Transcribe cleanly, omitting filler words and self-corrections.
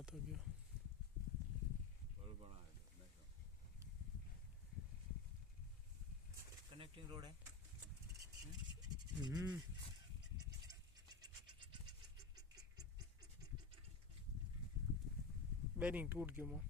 बन तो गयो कनेक्टिंग रोड है। बेरिंग टूट गयो।